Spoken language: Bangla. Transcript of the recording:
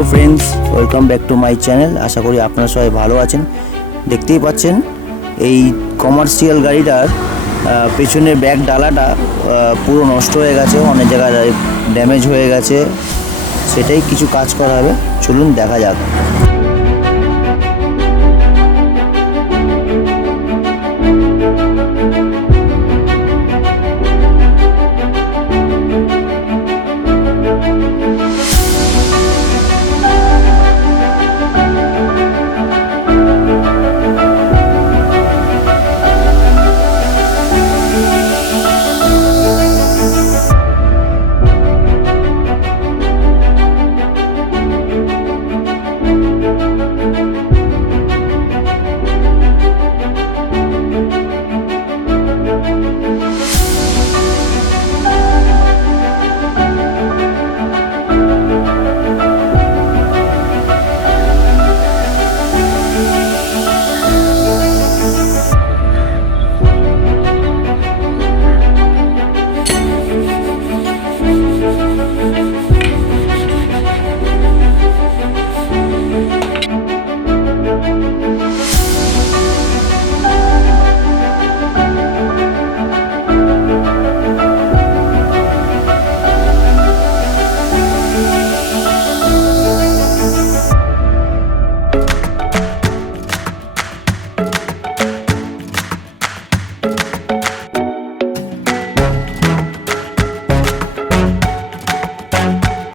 Hello friends, welcome back to my channel. আশা করি আপনারা সবাই ভালো আছেন। দেখতেই পাচ্ছেন এই কমার্শিয়াল গাড়িটার পেছনের ব্যাক ডালাটা পুরো নষ্ট হয়ে গেছে, অনেক জায়গায় ড্যামেজ হয়ে গেছে। সেটাই কিছু কাজ করা হবে, চলুন দেখা যাক।